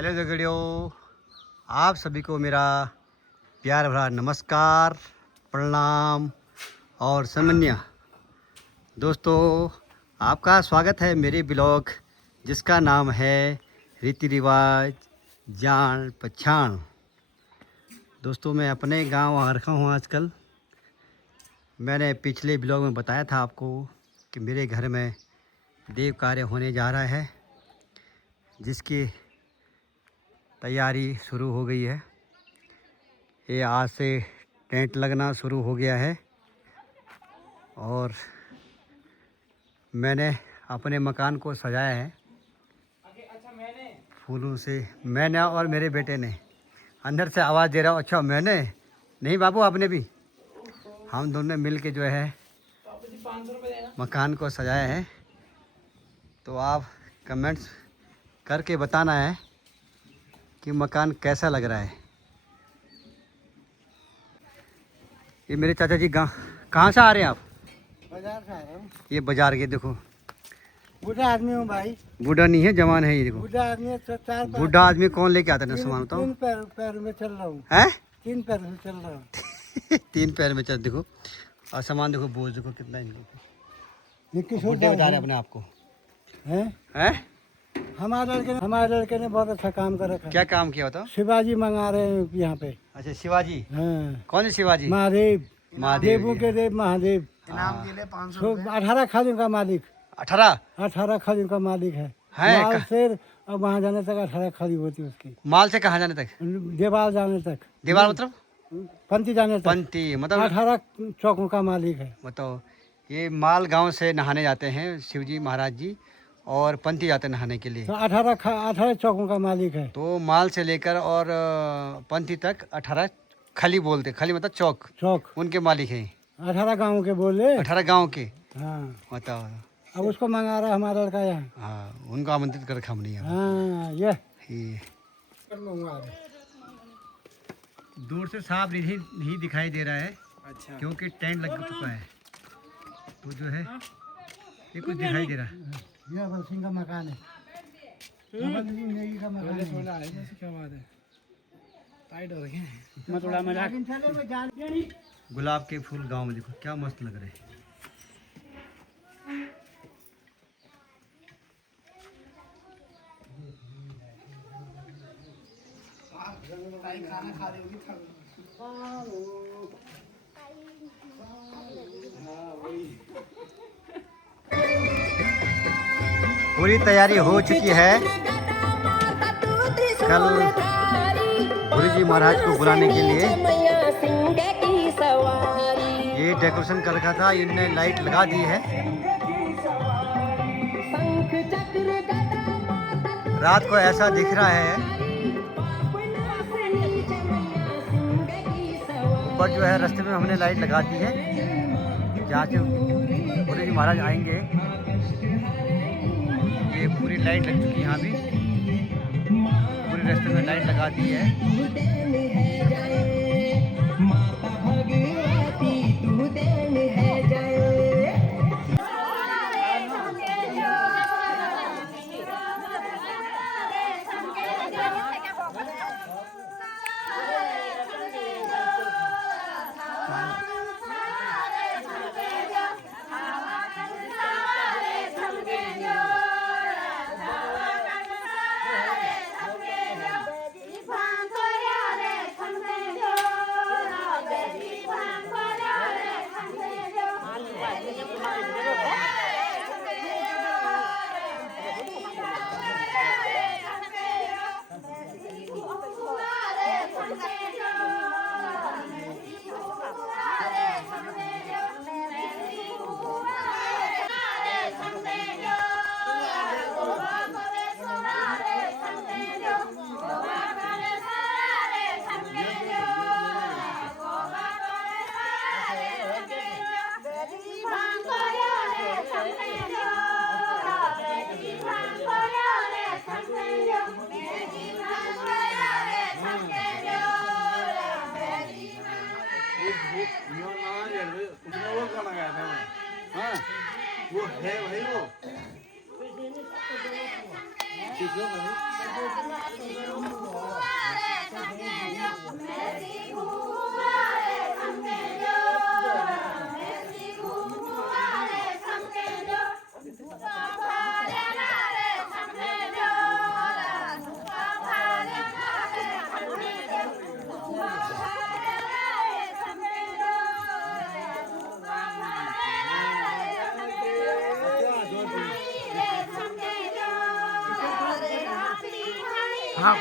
Hello झगड़ियों, आप सभी को मेरा प्यार भरा नमस्कार, प्रणाम और सम्मान्य। दोस्तों, आपका स्वागत है मेरे ब्लॉग जिसका नाम है रीति रिवाज जान पहचान। दोस्तों, मैं अपने गांव आ रखा हूँ आजकल। मैंने पिछले ब्लॉग में बताया था आपको कि मेरे घर में देव कार्य होने जा रहा है, जिसकी तैयारी शुरू हो गई है। ये आज से टेंट लगना शुरू हो गया है और मैंने अपने मकान को सजाया है फूलों से। मैंने और मेरे बेटे ने। अंदर से आवाज़ दे रहा हूँ। अच्छा, मैंने नहीं बाबू, आपने भी। हम दोनों मिल के जो है मकान को सजाया है। तो आप कमेंट्स करके बताना है कि मकान कैसा लग रहा है। ये मेरे चाचा जी कहाँ से आ रहे हैं आप? बाजार से आ रहा हूँ। ये बाजार के देखो, बूढ़ा आदमी हूँ भाई। बूढ़ा नहीं है, जवान है ये देखो। बूढ़ा आदमी है, तो चार बूढ़ा आदमी कौन लेके आता है ना सामान? तो तीन पैर में चल रहा हूँ। हैं? 3 पैर में चल रहा हूँ। 3 पैर में चल। देखो और सामान देखो, बोझ देखो कितना है। ये किस बूढ़े बता रहे अपने आप को हैं? हमारे लड़के ने बहुत अच्छा काम कर रखा है। क्या काम किया बताओ? शिवाजी मंगा रहे हैं यहाँ पे। अच्छा, शिवाजी। हाँ, कौन है शिवाजी? महादेव। महादेव देवों जी। के देव महादेव। इनाम के लिए 18 खादियों का मालिक। 18 खादियों का मालिक है। है माल से अब वहाँ जाने तक 18 खादी होती है उसकी। माल से कहाँ जाने तक? देवाल जाने तक। दीवार मतलब? पंती जाने तक। पंती मतलब 18 चौकों का मालिक है। बताओ। ये माल गांव से नहाने जाते हैं शिवजी महाराज जी, और पंती जाते हैं नहाने के लिए। तो 18 चौकों का मालिक है। तो माल से लेकर और पंती तक 18 खली बोलते। खली मतलब चौक उनके मालिक हैं। 18 गाँव के बोले। 18 गांव के। हाँ, बताओ। अब उसको मंगा रहा हमारा लड़का यहाँ। हाँ, उनको आमंत्रित कर रखा हमने यहाँ। हाँ, ये दूर से साफ नहीं दिखाई दे रहा है। अच्छा, क्योंकि टेंट लग चुका है, तो जो है ये कुछ दिखाई दे रहा है। ये अभल सिंह का मकान है। अभल सिंह नेगी का मकान है। क्या बात है, टाइट हो रखे मैं थोड़ा मजाक। गुलाब के फूल गांव में देखो क्या मस्त लग रहे हैं। खाना खा रही होगी। पूरी तैयारी हो चुकी है। कल गुरु जी महाराज को बुलाने के लिए ये डेकोरेशन कर रखा था। इनने लाइट लगा दी है। रात को ऐसा दिख रहा है। ऊपर जो है रास्ते में हमने लाइट लगा दी है। जहाँ से गुरु जी महाराज आएंगे, ये पूरी लाइट लग चुकी है। यहाँ भी पूरे रास्ते में लाइट लगा दी है। वो है भाई वो हाँ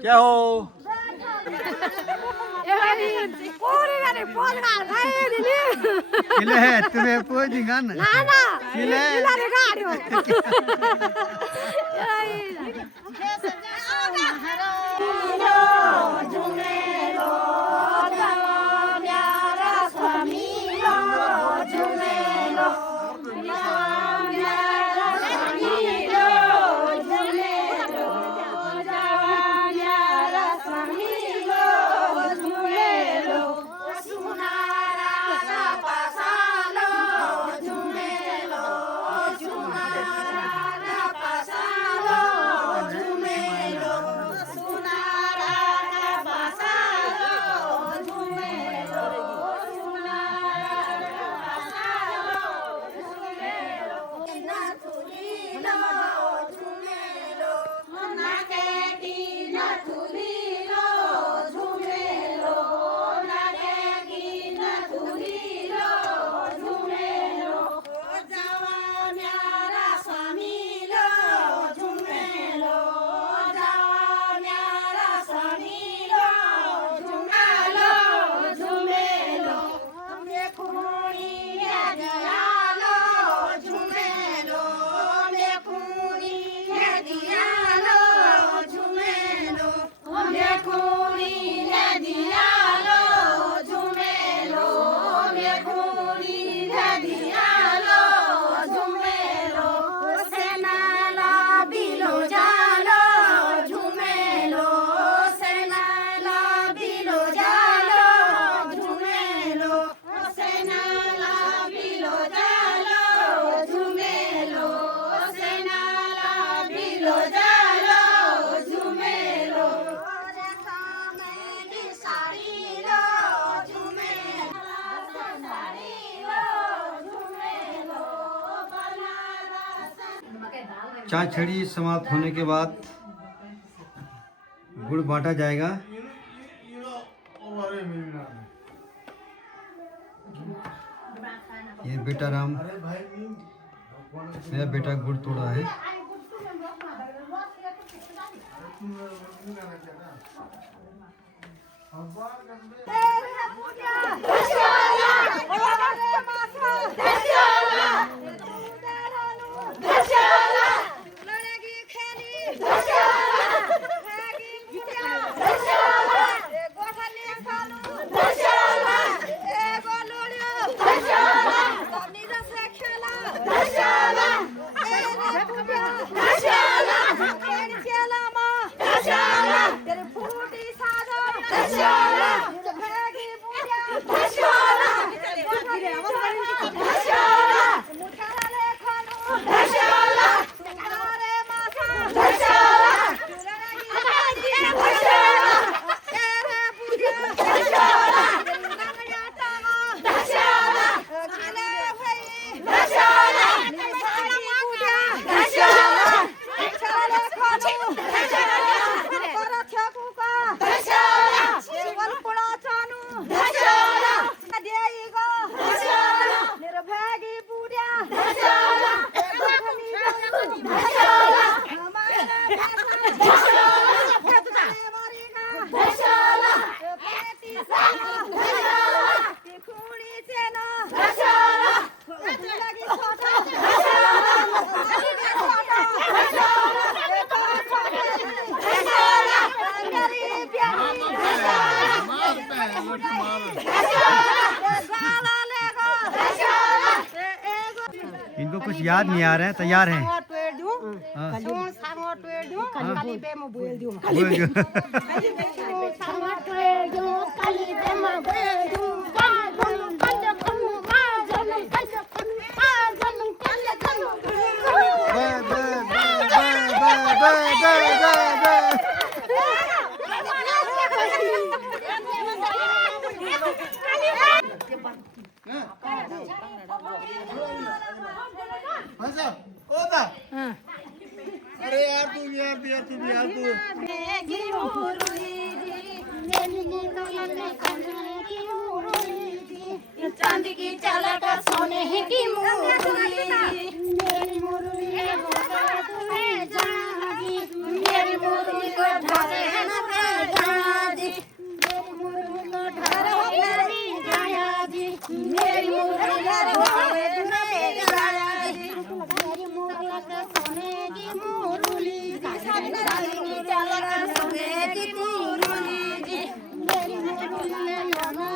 क्या हो किले तुम्हें पोज दिखा ना किले चाय छड़ी समाप्त होने के बाद गुड़ बांटा जाएगा। ये बेटा राम, मेरा बेटा गुड़ तोड़ा है। इनको कुछ याद नहीं आ रहा है, तैयार हैं? अरे यार तू चांदी की चालक सोने की मुरली मेरी मुरली तुम्हें जानी मेरी मुरली को ढाले न जाया जी मेरी मुरली को ढाले जाया जी मेरी मुरली को ढाले जाया जी मेरी मुरली को सोने की मुरली चांदी की चालक सोने की मुरली जी मेरी मुरली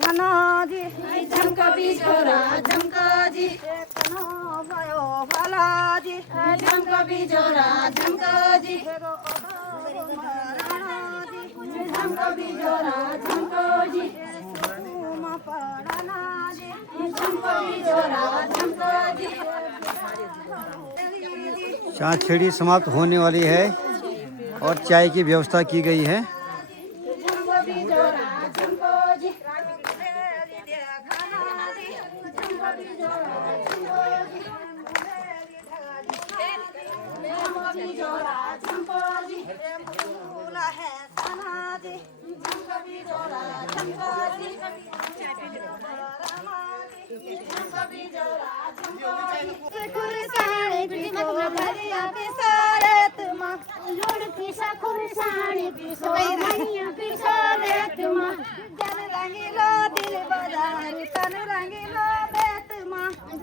लाना जी छाछेड़ी समाप्त होने वाली है और चाय की व्यवस्था की गई है।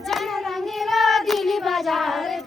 जन रंगीला दिल बाजार